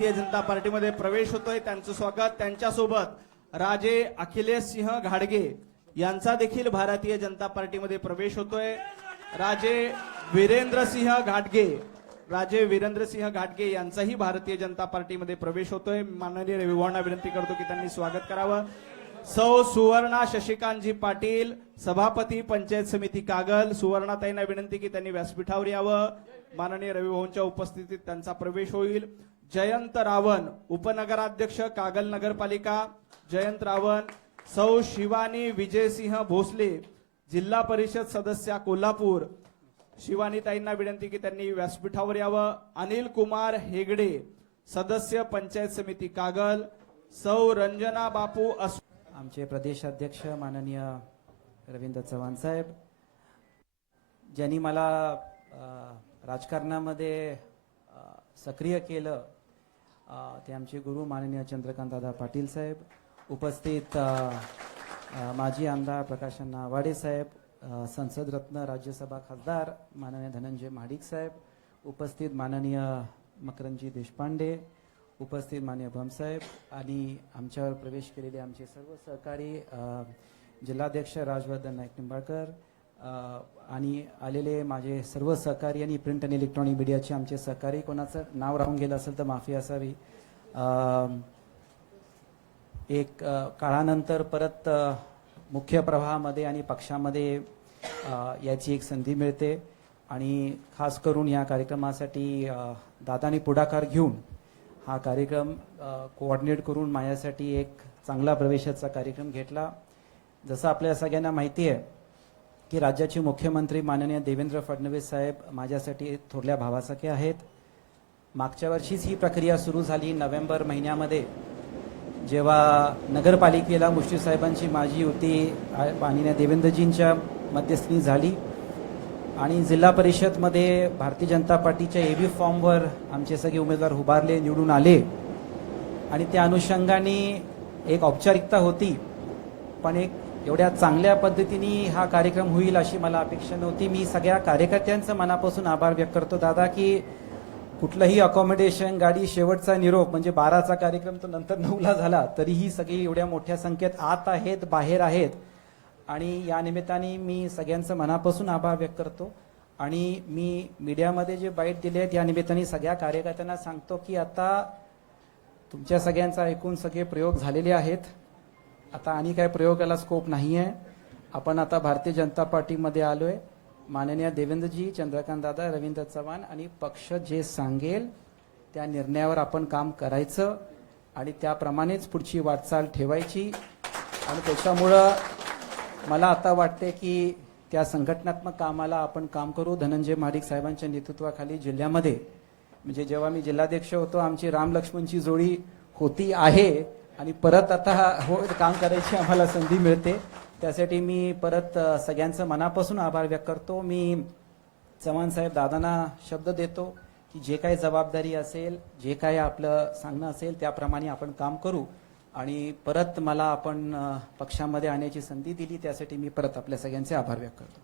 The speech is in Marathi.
भारतीय जनता पार्टीमध्ये प्रवेश होतोय। त्यांचं स्वागत। त्यांच्यासोबत राजे अखिलेश सिंह घाडगे यांचा देखील भारतीय जनता पार्टीमध्ये प्रवेश होतोय। राजे वीरेंद्र सिंह घाटगे यांचाही भारतीय जनता पार्टीमध्ये प्रवेश होतोय। माननीय रविभाऊंना विनंती करतो की त्यांनी स्वागत करावं। सौ सुवर्णा शशिकांतजी पाटील, सभापती पंचायत समिती कागल, सुवर्णाताईंना विनंती की त्यांनी व्यासपीठावर यावं। माननीय रविभाऊंच्या उपस्थितीत त्यांचा प्रवेश होईल। जयंत रावण, उपनगराध्यक्ष कागल नगरपालिका, जयंत रावण। सौ शिवानी विजयसिंह भोसले, जिल्हा परिषद सदस्या कोल्हापूर, शिवानीताईंना विनंती की त्यांनी व्यासपीठावर यावं। अनिल कुमार हेगडे, सदस्य पंचायत समिती कागल। सौ रंजना बापू आमचे प्रदेश अध्यक्ष माननीय रवींद्र चव्हाण साहेब, ज्यांनी मला राजकारणामध्ये सक्रिय केलं, ते आमचे गुरु माननीय चंद्रकांत दादा पाटील साहेब, उपस्थित माजी आमदार प्रकाशअण्णा आवाडे साहेब, संसद रत्न राज्यसभा खासदार माननीय धनंजय महाडिक साहेब, उपस्थित माननीय मकरंदजी देशपांडे, उपस्थित माननीय भम साहेब आणि आमच्यावर प्रवेश केलेले आमचे सर्व सहकारी जिल्हाध्यक्ष राजवर्धन नाईक निंबाळकर आणि आलेले माझे सर्व सहकारी आणि प्रिंट आणि इलेक्ट्रॉनिक मीडियाचे आमचे सहकारी, कोणाचं नाव राहून गेलं असेल तर माफी असावी। एक काळानंतर परत मुख्य प्रवाहामध्ये आणि पक्षामध्ये याची एक संधी मिळते आणि खास करून या कार्यक्रमासाठी दादांनी पुढाकार घेऊन हा कार्यक्रम कोऑर्डिनेट करून माझ्यासाठी एक चांगला प्रवेशाचा कार्यक्रम घेतला। जसं आपल्या सगळ्यांना माहिती आहे की राज्याचे मुख्यमंत्री माननीय देवेंद्र फडणवीस साहेब माझ्यासाठी थोरल्या भावासारखे आहेत। मागच्या वर्षीच ही प्रक्रिया सुरू झाली नोव्हेंबर महिन्यामध्ये, जेव्हा नगरपालिकेला मुश्रीफ साहेबांची माझी युती माननीय देवेंद्रजींच्या मध्यस्थीने झाली आणि जिल्हा परिषदमध्ये भारतीय जनता पार्टीच्या एबी फॉर्मवर आमचे सगळे उमेदवार उभारले, निवडून आले आणि त्या अनुषंगाने एक औपचारिकता होती, पण एक एवढ्या चांगल्या पद्धतीने हा कार्यक्रम होईल अशी मला अपेक्षा नव्हती। मी सगळ्या कार्यकर्त्यांचं मनापासून आभार व्यक्त करतो दादा की कुठलंही अकॉमोडेशन, गाडी, शेवटचा निरोप म्हणजे 12चा कार्यक्रम तो नंतर 9ला झाला, तरीही सगळी एवढ्या मोठ्या संख्येत आत आहेत, बाहेर आहेत आणि या निमित्ताने मी सगळ्यांचं मनापासून आभार व्यक्त करतो। आणि मी मीडियामध्ये जे बाईट दिले आहेत या निमित्ताने सगळ्या कार्यकर्त्यांना सांगतो की आता तुमच्या सगळ्यांचा ऐकून सगळे प्रयोग झालेले आहेत, आता आणि काय प्रयोगाला स्कोप नाही आहे। आपण आता भारतीय जनता पार्टीमध्ये आलोय। माननीय देवेंद्रजी, चंद्रकांत दादा, रवींद्र चव्हाण आणि पक्ष जे सांगेल त्या निर्णयावर आपण काम करायचं आणि त्याप्रमाणेच पुढची वाटचाल ठेवायची आणि त्याच्यामुळं मला आता वाटते की त्या संघटनात्मक कामाला आपण काम करू। धनंजय महाडिक साहेबांच्या नेतृत्वाखाली जिल्ह्यामध्ये म्हणजे जेव्हा मी जिल्हाध्यक्ष होतो आमची राम लक्ष्मणची जोडी होती आहे आणि परत आता काम करायची आम्हाला संधी मिळते, त्यासाठी मी परत सगळ्यांचं मनापासून आभार व्यक्त करतो। मी चव्हाण साहेब दादांना शब्द देतो की जे काही जबाबदारी असेल, जे काही आपलं सांगणं असेल त्याप्रमाणे आपण काम करू आणि परत मला आपण पक्षामध्ये आणण्याची संधी दिली त्यासाठी मी परत आपल्या सगळ्यांचे आभार व्यक्त करतो।